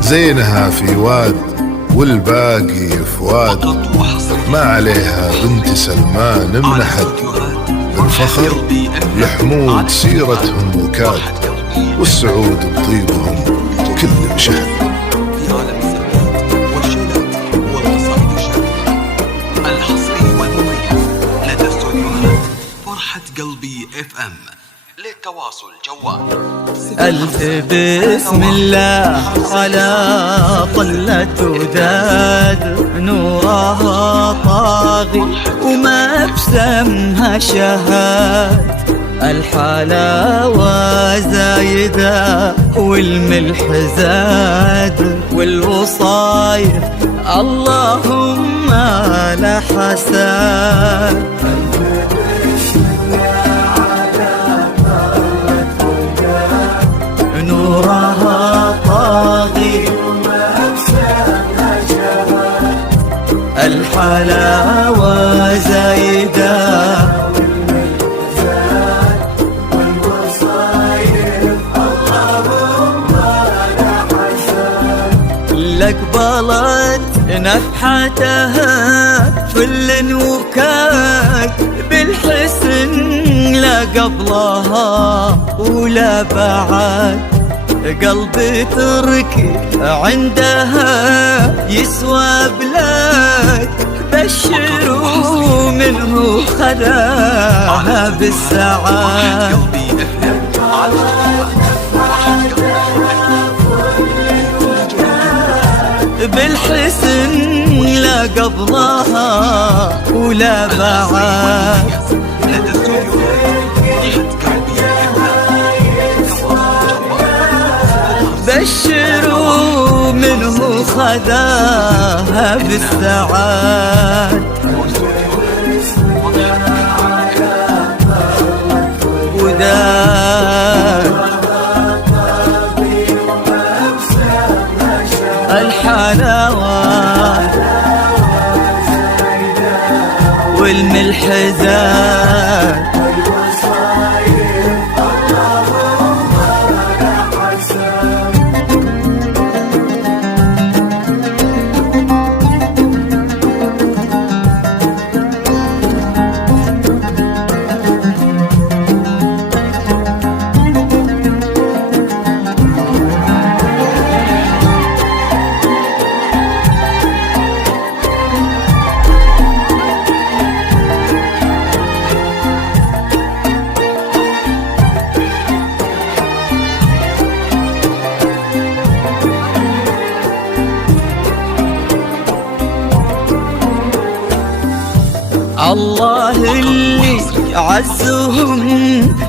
زينها في واد والباقي في واد، ما عليها بنت سلمان منحد، بالفخر لحمود سيرتهم وكاد، والسعود بطيبهم كل مشهد. في عالم السمات والشيلات والقصائد الشعرية الحصري والمميز لدى استوديوهات فرحة قلبي FM. للتواصل جوال ألف بسم الله على طلة وداد، نورها طاغي وما بسمها شهاد، الحلاوة زايدة والملح زاد، والوصاير اللهم لا حساد. نورها طاغي الحلاوة زايدة، لك بلد نفحتها فل وكاد، بالحسن لا قبلها ولا بعد، قلبي تركي عندها يسوى بلاد، بشروا منه خلاها بالسعاد. بالحسن لا قبلها ولا بعد، بشروا منه خداها بالسعاد. وداد الحلاوة والملح زاد، الله اللي عزهم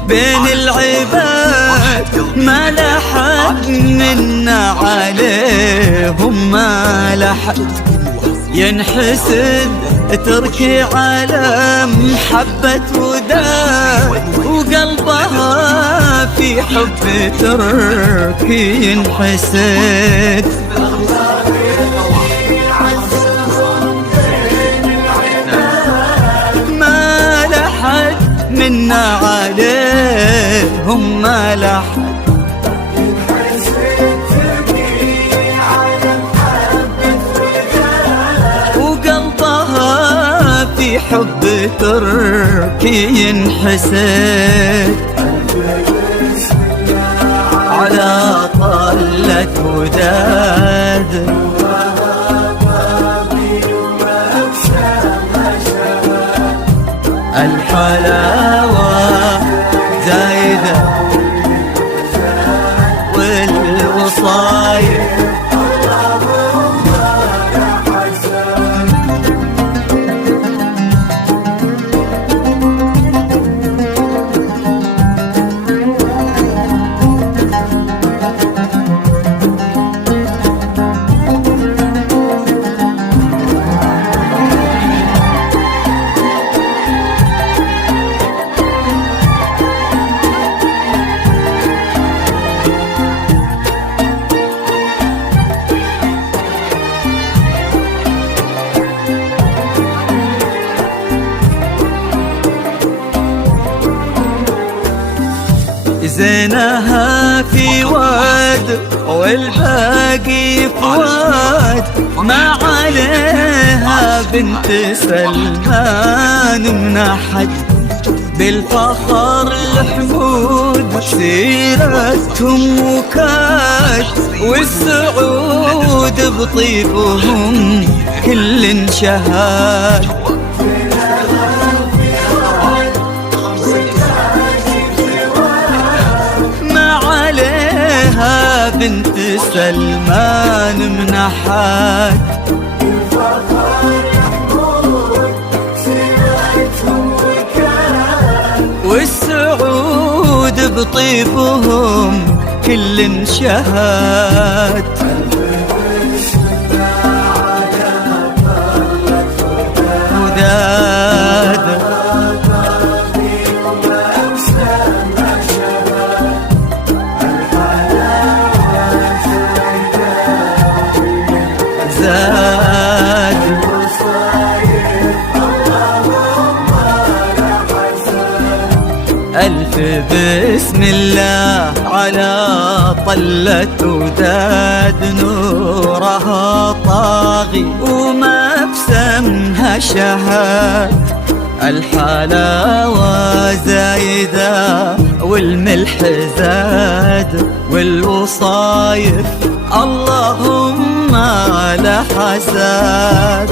بين العباد، ما لحد منا عليهم ما لحد، ينحسد تركي على محبة وداد، في حب تركي ينحسد. ما لحد منا عليهم، ما لحد وقلبها في حب تركي ينحسد. على طلة وداد الحلاوة زايدة والوصايا زينها في واد والباقي فواد، ما عليها بنت سلمان منحت. بالفخر الحمود سيرتهم وكاد، والسعود بطيبهم كل انشهاد. بنت سلمان منحت. والسعود بطيبهم كل انشهد. وداد زاد ألف بسم الله على طلة وداد، نورها طاغي وما بسمها شهاد. الحلاوة زايدة والملح زاد والوصايف اللهم لا حساد.